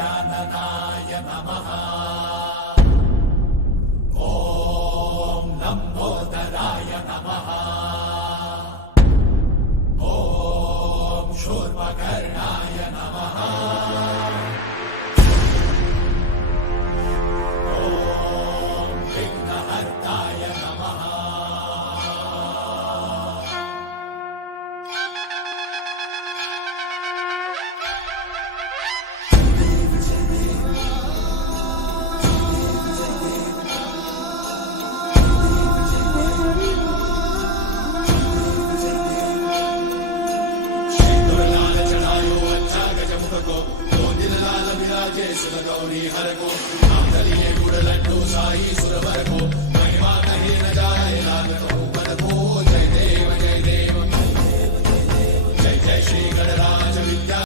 गजाननाय नमः। ॐ लम्बोदराय नमः। ॐ शूर्पकर्णाय नमः। ॐ विघ्नहर्ताय नमः। गौरी हर को आंगलिये गुड़ लड्डू साई सुरवर को महिमा कहे न जाए लागत हो पद को। जय देव जय देव जय जय श्री गणराज विद्या।